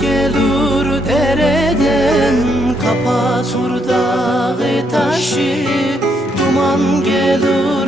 gelir dereden Kapatır dağı taşı. Duman gelir